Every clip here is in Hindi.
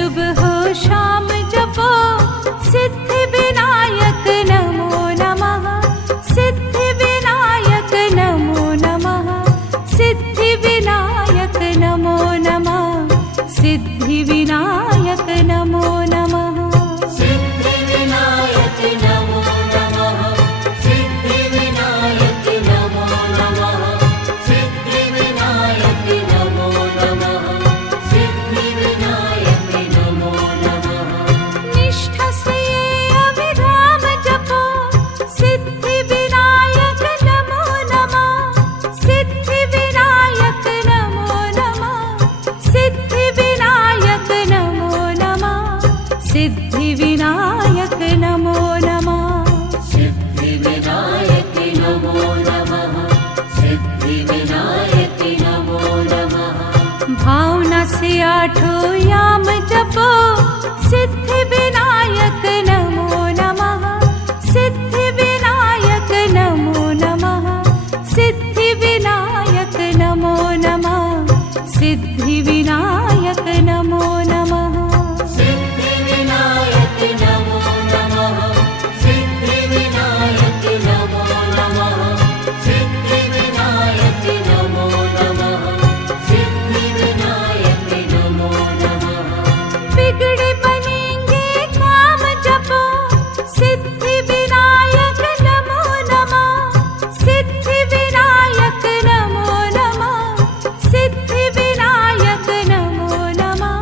सुबह शाम जपो सिद्धि विनायक नमो नमः। सिद्धि विनायक नमो नमः। सिद्धि विनायक नमो नमः। सिद्धि विनायक नमो नमः। सिद्धि विनायक नमो नमः। सिद्धि विनायक नमो नमः। सिद्धि विनायक नमो नमः। सिद्धि विनायक नमो नमः। निष्ठा से ये अविराम जपो सिद्धि विनायक नमो नमः। सिद्धि विनायक नमो नमः। सिद्धि विनायक नमो नमः। सिद्धि विनायक नमो नमः। सिद्धि विनायक नमो नमः। सिद्धि विनायक नमो नमः। भावना से आठों याम जपो सिद्धि विनायक नमो नमः। सिद्धि विनायक नमो नमः। सिद्धि विनायक नमो नमः। सिद्धि विनायक नमो नमः। सिद्धि विनायक नमो नमः। सिद्धि विनायक नमो नमः। सिद्धि विनायक नमो नमः। सिद्धि विनायक नमो नमः। बिगड़े बनेंगे काम जपो सिद्धि विनायक नमो नमः। सिद्धि विनायक नमो नमः। सिद्धि विनायक नमो नमः।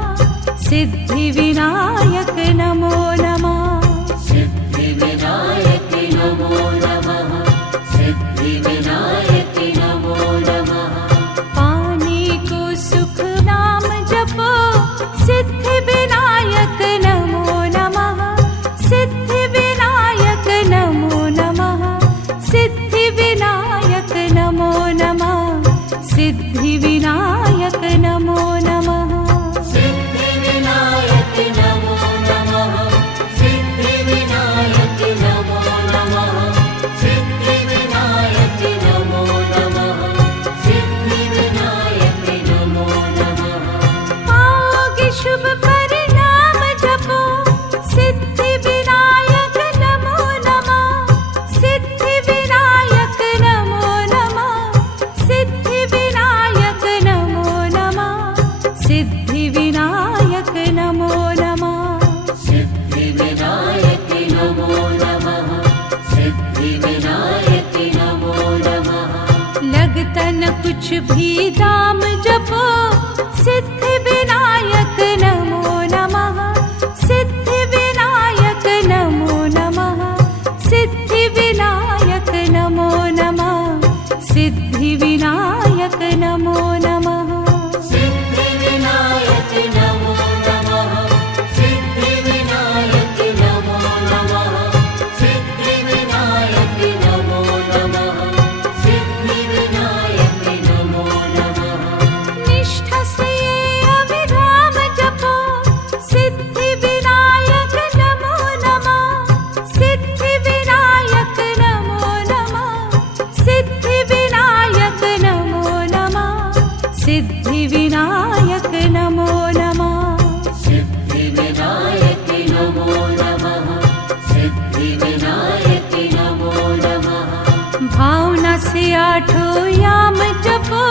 सिद्धि विनायक नमो नमः। सिद्धि विनायक नमो नमः। सिद्धि विनायक नमो नमः। पाने को सुख नाम जपो सिद्धि विनायक नमो नमः। सिद्धि विनायक नमो नमः। सिद्धि विनायक नमो नमः। सिद्धि विनायक नमो नमः। सिद्धि विनायक नमो नमः। सिद्धि विनायक नमो नमः। सिद्धि विनायक नमो नमः। सिद्धि विनायक नमो नमः। पाओगे शुभ परिणाम जपो सिद्धि विनायक नमो नमः। सिद्धि विनायक नमो नमः। सिद्धि विनायक नमो नमः। सिद्धि विनायक नमो नमः। सिद्धि विनायक नमो नमः। सिद्धि विनायक नमो नमः। लगता न कुछ भी दाम जपो सिद्धि विनायक नमो नमः। सिद्धि विनायक नमो नमः। सिद्धि विनायक नमो नमः। सिद्धि विनायक नमो नमः। सिद्धि विनायक नमो नमः। सिद्धि विनायक नमो नमः। सिद्धि विनायक नमो नमः। सिद्धि विनायक नमो नमः। निष्ठा से ये अविराम जपो सिद्धि विनायक नमो नमः। सिद्धि विनायक नमो नमः। सिद्धि विनायक नमो नमः। सिद्धि विनायक नमो नमः। सिद्धि विनायक नमो नमः। सिद्धि विनायक नमो नमः। भावना से आठों याम जपो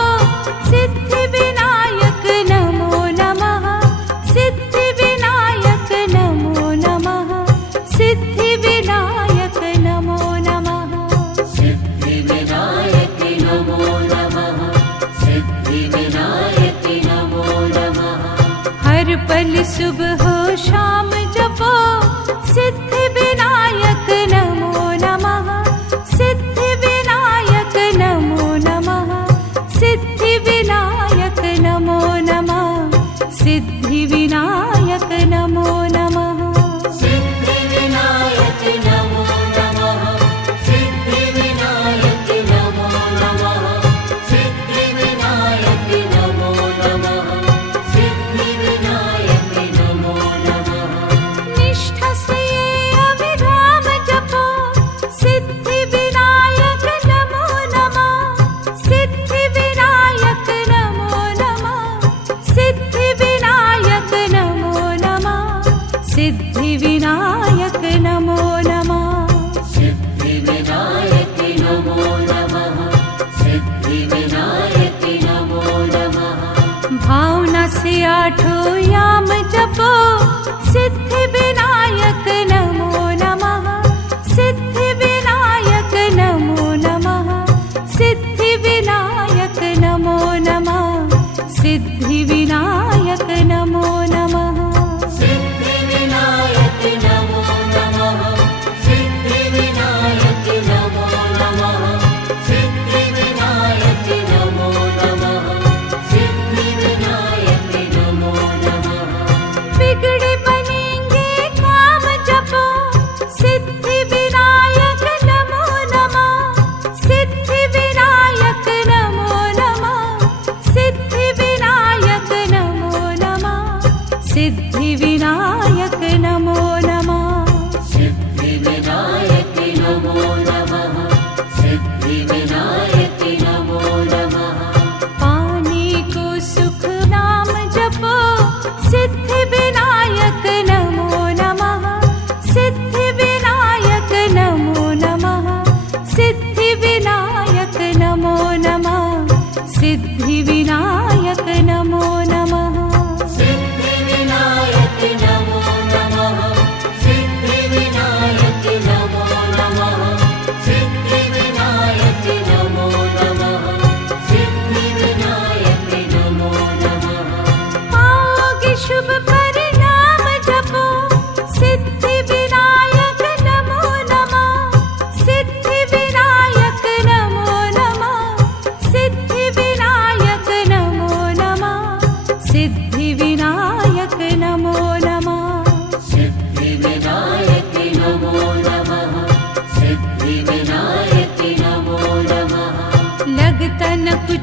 सिद्धि विनायक नमो नमः। सिद्धि विनायक नमो नमः। सिद्धि विनायक नमो नमः। सिद्धि विनायक नमो नमः। सिद्धि विनायक नमो नमः। हर पल सुबह शाम जपो सिद्धि विनायक नमो नमः। सिद्धि विनायक नमो नमः। सिद्धि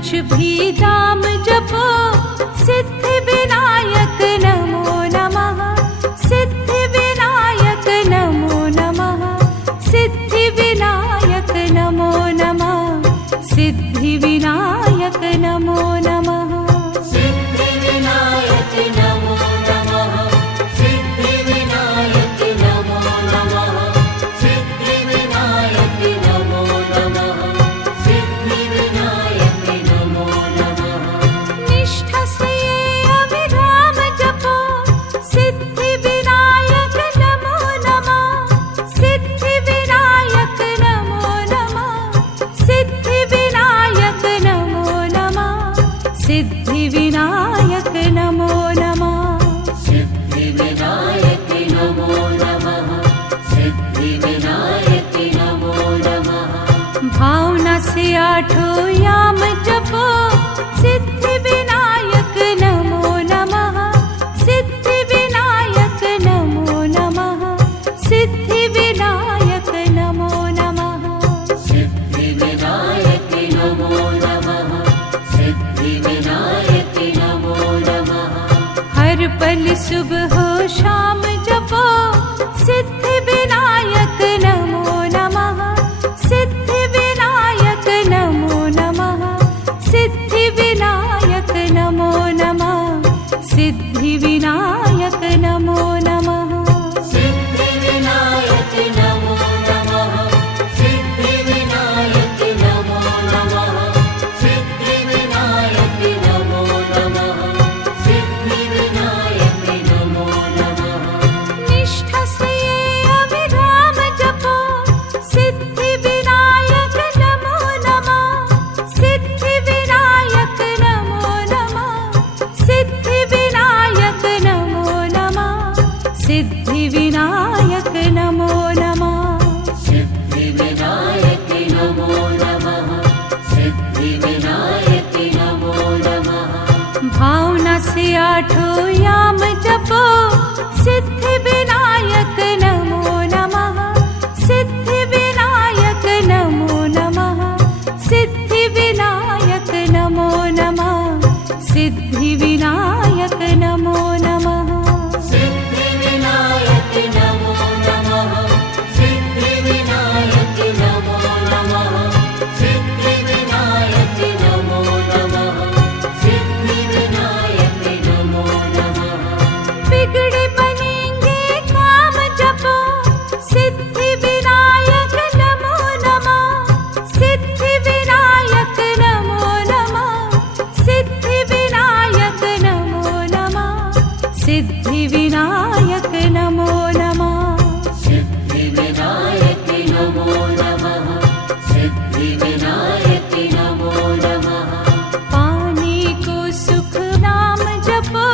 कुछ भी दाम जपो सिद्धि विनायक नमो नमः। सिद्धि विनायक नमो नमः। सिद्धि विनायक नमो नमः। सिद्धि विनायक नमो नमः। सिद्धि विनायक नमो नमः। सिद्धि विनायक नमो नमः। सिद्धि विनायक नमो नमः। सिद्धि विनायक नमो नमः। निष्ठा से ये अविराम जपो सिद्धि विनायक नमो नमः। सिद्धि विनायक नमो नमः। सिद्धि विनायक नमो नमः। सिद्धि विनायक नमो नमः। सिद्धि विनायक नमो नमः। सिद्धि विनायक नमो नमः। भावना से आठों याम जपो सिद्धि विनायक नमो नमः। सिद्धि विनायक नमो नमः। सिद्धि विनायक नमो नमः। सिद्धि विनायक नमो नमः। सिद्धि विनायक नमो नमः। हर पल सुबह हो शाम जपो सिद्धि विनायक नमो नमः। सिद्धि विनायक नमो नमः। सिद्धि विनायक नमो नमः। सिद्धि विनायक नमो नमः। सिद्धि विनायक नमो नमः। सिद्धि विनायक नमो नमः। सिद्धि विनायक नमो नमः। सिद्धि विनायक नमो नमः। निष्ठा से ये अविराम जपो सिद्धि विनायक नमो नमः। सिद्धि विनायक नमो नमः। सिद्धि विनायक नमो नमः। सिद्धि विनायक नमो नमः। सिद्धि विनायक नमो नमः। सिद्धि विनायक नमो नमः। भावना से आठों याम जपो सिद्धि विनायक नमो नमः। सिद्धि विनायक नमो नमः। सिद्धि विनायक नमो नमः। सिद्धि विनायक नमो नमः। सिद्धि विनायक नमो नमः। सिद्धि विनायक नमो नमः। सिद्धि विनायक नमो नमः। सिद्धि विनायक नमो नमः। बिगड़े बनेंगे काम जपो सिद्धि विनायक नमो नमः। सिद्धि विनायक नमो नमः। सिद्धि विनायक नमो नमः। सिद्धि विनायक नमो नमः। सिद्धि विनायक नमो नमः। सिद्धि विनायक नमो नमः। पाने को सुख नाम जपो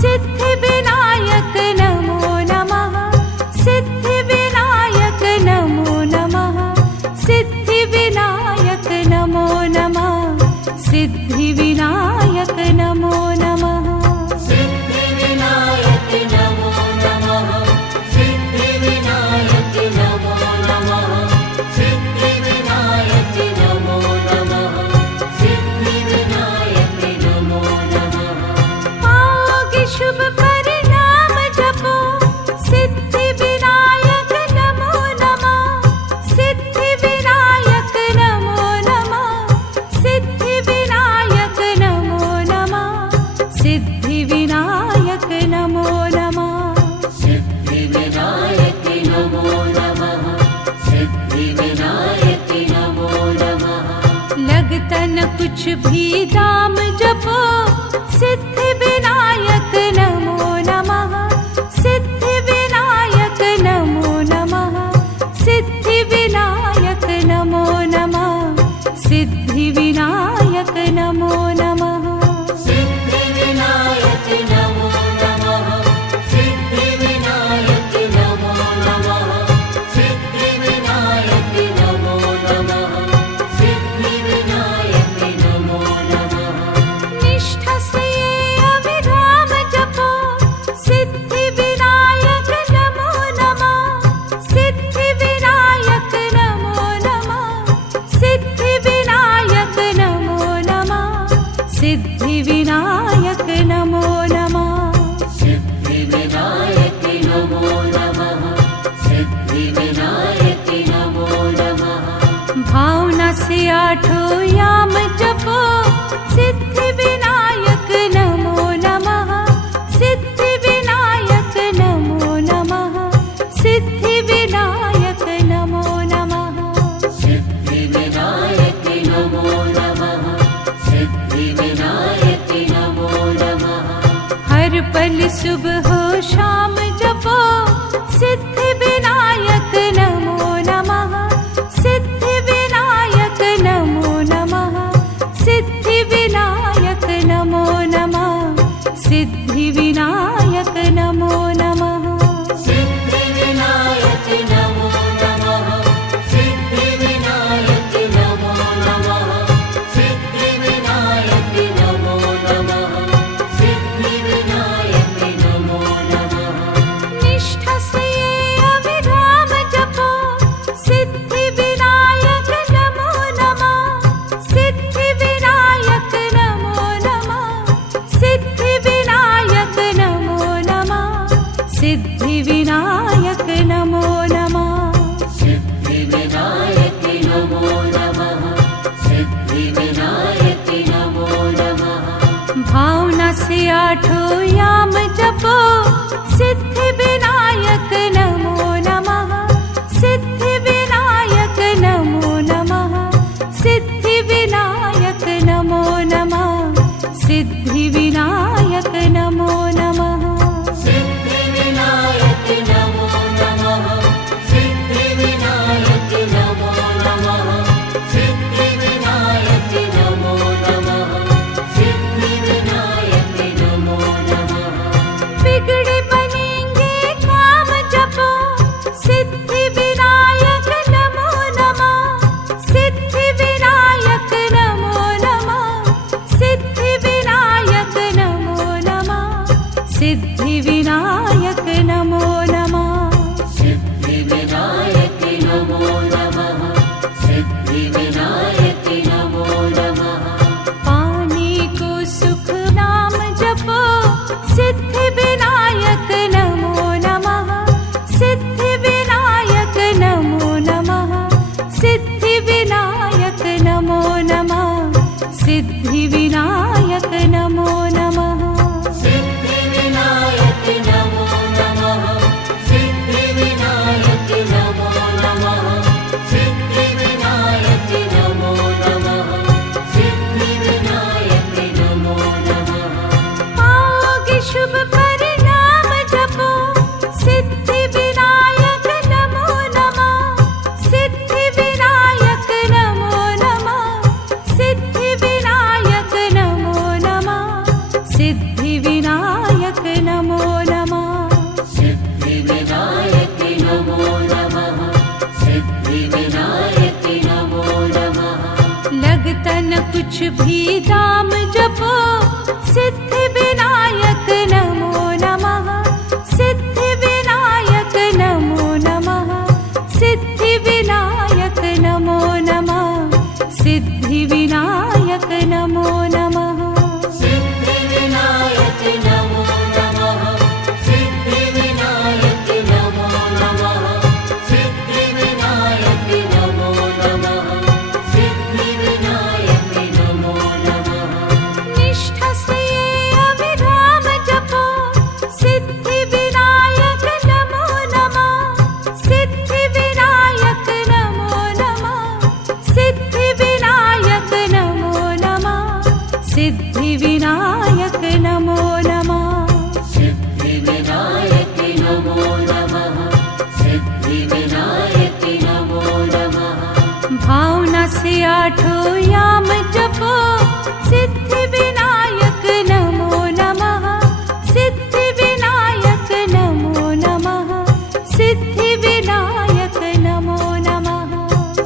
सिद्धि विनायक नमो नमः। सिद्धि विनायक नमो नमः। सिद्धि विनायक नमो नमः। सिद्धि विनायक नमो नमः। सिद्धि विनायक नमो नमः। सिद्धि विनायक नमो नमः। सिद्धि विनायक नमो नमः। सिद्धि विनायक नमो नमः। पाओगे शुभ परिणाम जपो सिद्धि विनायक नमो नमः। सिद्धि विनायक नमो नमः। सिद्धि विनायक नमो नमः। सिद्धि विनायक नमो नमः। सिद्धि विनायक नमो नमः। सिद्धि विनायक नमो नमः। लगता न कुछ भी दाम जपो सिद्धि विनायक नमो नमः। सिद्धि विनायक नमो नमः। सिद्धि विनायक नमो नमः। सिद्धि विनायक नमो नमः। सिद्धि विनायक नमो नमः। सिद्धि विनायक नमो नमः। सिद्धि विनायक नमो नमः। सिद्धि विनायक नमो नमः। निष्ठा से ये अविराम जपो सिद्धि विनायक नमो नमः। सिद्धि विनायक नमो नमः। सिद्धि विनायक नमो आठों याम जपो, सिद्धि विनायक नमो नमः। सिद्धि विनायक नमो नमः। सिद्धि विनायक नमो नमः। सिद्धि विनायक नमो नमः। सिद्धि विनायक नमो नमः। हर पल सुबह हो शाम जपो, सिद्धि विनायक नमो नमः। सिद्धि विनायक नमो नमः। सिद्धि विनायक नमो नमः। सिद्धि विनायक नमो नमः। सिद्धि विनायक नमो नमः। सिद्धि विनायक नमो नमः। सिद्धि विनायक नमो नमः। सिद्धि विनायक नमो नमः। निष्ठा से ये अविराम जपो, सिद्धि विनायक नमो नमः। सिद्धि विनायक नमो नमः। सिद्धि विनायक नमो नमः। सिद्धि विनायक नमो नमः। सिद्धि विनायक नमो नमः। सिद्धि विनायक नमो नमः। भावना से आठों याम जपो, सिद्धि विनायक नमो नमः। सिद्धि विनायक नमो नमः। सिद्धि विनायक नमो नमः। सिद्धि विनायक नमो नमः। सिद्धि विनायक नमो नमः। सिद्धि विनायक नमो नमः। सिद्धि विनायक नमो नमः। सिद्धि विनायक नमो नमः। बिगड़े बनेंगे काम जपो, सिद्धि विनायक नमो नमः। सिद्धि विनायक नमो नमः। सिद्धि विनायक नमो नमः। सिद्धि विनायक नमो नमः। सिद्धि विनायक नमो नमः। सिद्धि विनायक नमो नमः। पाने को सुख नाम जपो, सिद्धि विनायक नमो नमः। सिद्धि विनायक नमो नमः। सिद्धि विनायक नमो नमः। सिद्धि विनायक नमो नमः। सिद्धि विनायक नमो नमः। सिद्धि विनायक नमो नमः। सिद्धि विनायक नमो नमः। सिद्धि विनायक नमो नमः। पाओगे शुभ परिणाम जपो, सिद्धि विनायक नमो नमः। सिद्धि विनायक नमो नमः। सिद्धि विनायक नमो नमः। सिद्धि विनायक नमो नमः। सिद्धि विनायक नमो नमः। सिद्धि विनायक नमो नमः। लगता न कुछ भी दाम जपो, सिद्धि विनायक नमो नमः। सिद्धि विनायक नमो नमः। सिद्धि विनायक नमो नमः। सिद्धि विनायक नमो नमः। सिद्धि विनायक नमो नमः। सिद्धि विनायक नमो नमः। सिद्धि विनायक नमो नमः। सिद्धि विनायक नमो नमः। निष्ठा से ये अविराम जपो, सिद्धि विनायक नमो नमः। सिद्धि विनायक नमो नमः। सिद्धि विनायक नमो नमः। सिद्धि विनायक नमो नमः। सिद्धि विनायक नमो नमः। सिद्धि विनायक नमो नमः। भावना से आठों याम जपो, सिद्धि विनायक नमो नमः। सिद्धि विनायक नमो नमः। सिद्धि विनायक नमो नमः।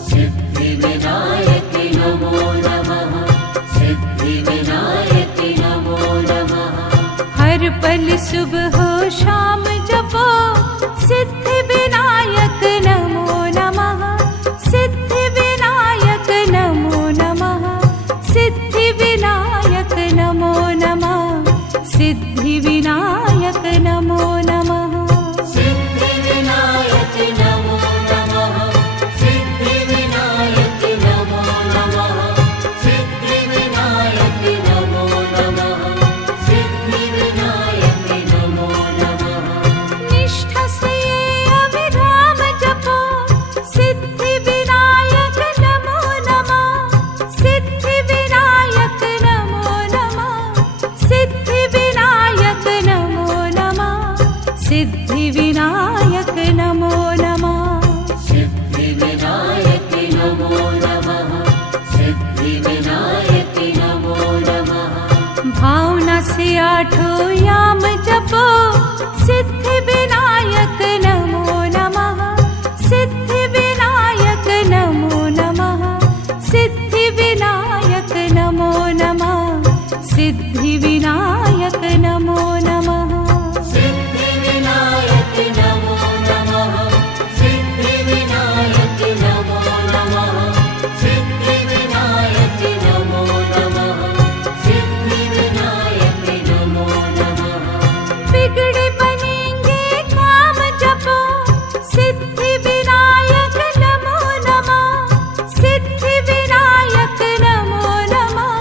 सिद्धि विनायक नमो नमः। सिद्धि विनायक नमो नमः। हर पल सुबह हो शाम जपो, सिद्धि विनायक नमो नमः। सिद्धि विनायक नमो नमः। सिद्धि विनायक नमो नमः। सिद्धि विनायक नमो नमः। सिद्धि विनायक नमो नमः। सिद्धि विनायक नमो नमः। सिद्धि विनायक नमो नमः सिद्धि विनायक नमो नमः सिद्धि विनायक नमो नमः सिद्धि विनायक नमो नमः सिद्धि विनायक नमो नमः सिद्धि विनायक नमो नमः सिद्धि विनायक नमो नमः सिद्धि विनायक नमो नमः बिगड़े बनेंगे काम जपो सिद्धि विनायक नमो नमः सिद्धि विनायक नमो नमः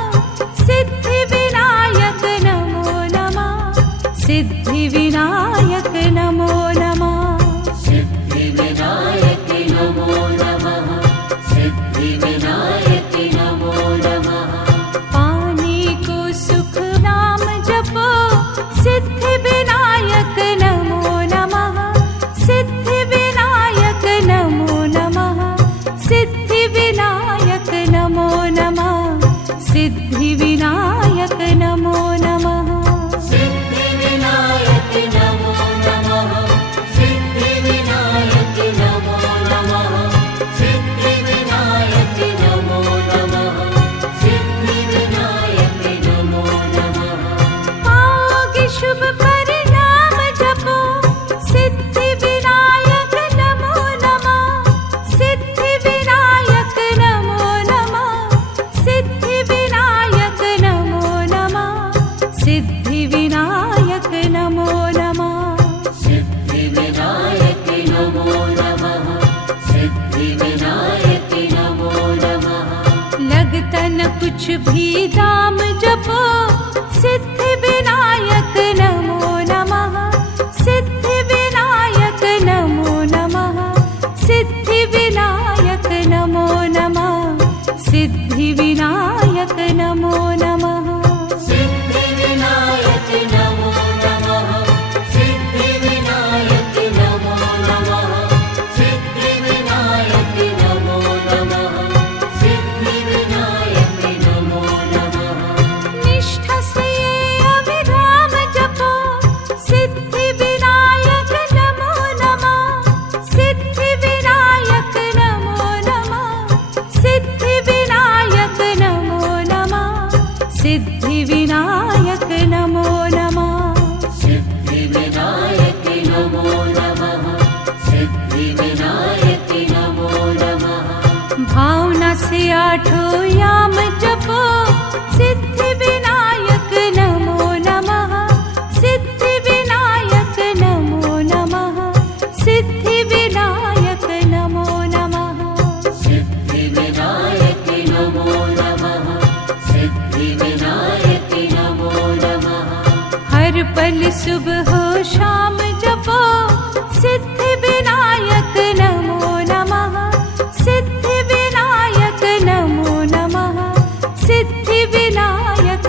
सिद्धि विनायक नमो नमः सिद्धि विनायक नमो नमः सिद्धि विनायक नमो नमः सिद्धि विनायक नमो नमः पाने को सुख नाम जपो सिद्धि विनायक नमो नमः सिद्धि विनायक नमो नमः सिद्धि विनायक नमो नमः सिद्धि विनायक नमो नमः सिद्धि विनायक नमो नमः सिद्धि विनायक नमो नमः सिद्धि विनायक नमो नमः सिद्धि विनायक नमो नमः पाओगे शुभ परिणाम जपो सिद्धि विनायक नमो नमः सिद्धि विनायक नमो नमः सिद्धि विनायक नमो नमः सिद्धि विनायक नमो नमः सिद्धि विनायक नमो नमः सिद्धि विनायक नमो नमः लगता न कुछ भी दाम जपो सिद्धि विनायक नमो नमः सिद्धि विनायक नमो नमः सिद्धि विनायक नमो नमः सिद्धि विनायक नमो नमः सिद्धि विनायक नमो नमः सिद्धि विनायक नमो नमः सिद्धि विनायक नमो नमः सिद्धि विनायक नमो नमः निष्ठा से ये अविराम जपो सिद्धि विनायक नमो नमः सिद्धि विनायक नमो नमः सिद्धि विनायक नमो नमः सिद्धि विनायक नमो नमः सिद्धि विनायक नमो नमः सिद्धि विनायक नमो नमः भावना से आठों याम जपो सिद्धि विनायक नमो नमः सिद्धि विनायक नमो नमः सिद्धि विनायक नमो नमः सिद्धि विनायक नमो नमः सिद्धि विनायक नमो नमः हर पल सुबह हो शाम जपो सिद्धि विनायक नमो नमः सिद्धि विनायक नमो नमः सिद्धि विनायक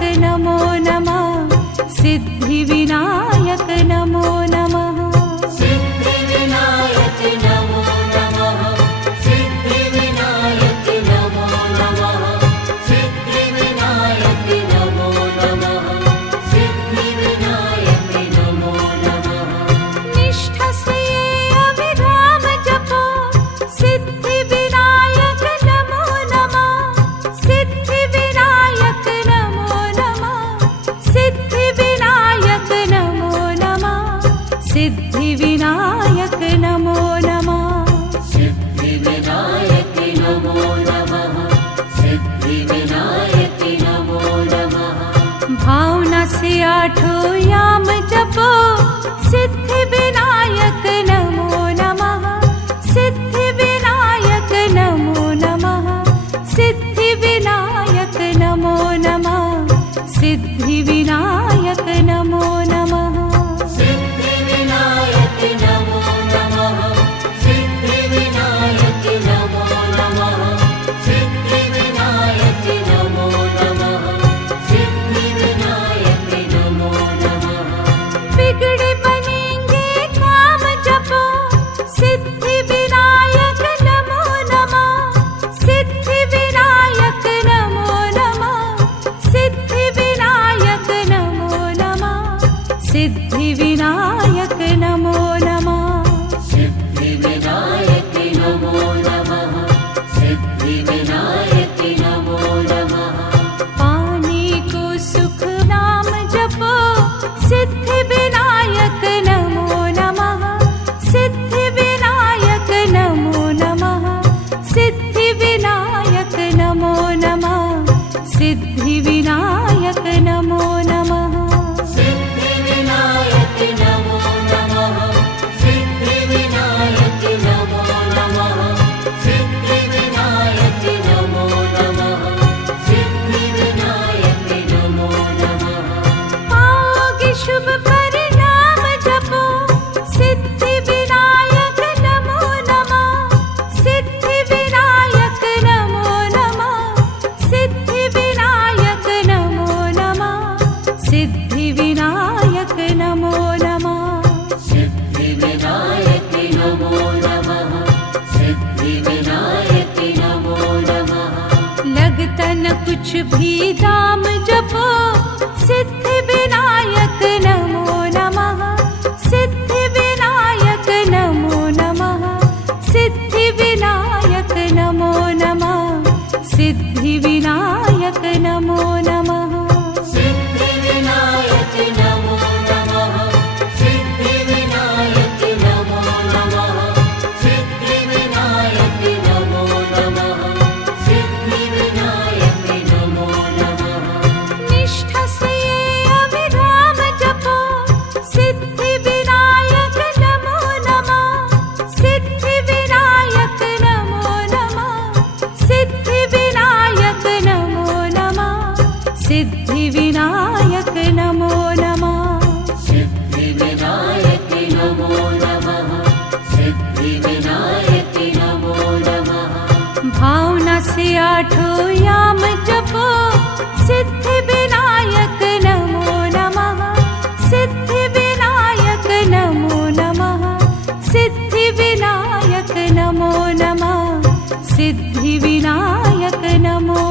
कुछ भी नाम जपो सिद्धि विनायक नमो नमः। सिद्धि विनायक नमो नमः। सिद्धि विनायक नमो नमः। सिद्धि विनायक नमो नमः। सिद्धि विनायक नमो नमः। सिद्धि विनायक नमो नमः। सिद्धि विनायक नमो नमः। सिद्धि विनायक नमो नमः। निष्ठा से ये अविराम जपो सिद्धि विनायक नमो नमः। सिद्धि विनायक नमो नमः। सिद्धि विनायक नमो नमः। सिद्धि विनायक नमो नमः। सिद्धि विनायक नमो नमः। सिद्धि विनायक नमो नमः। भावना से आठों याम जपो सिद्धि विनायक नमो नमः। सिद्धि विनायक नमो नमः। सिद्धि विनायक नमो नमः। सिद्धि विनायक नमो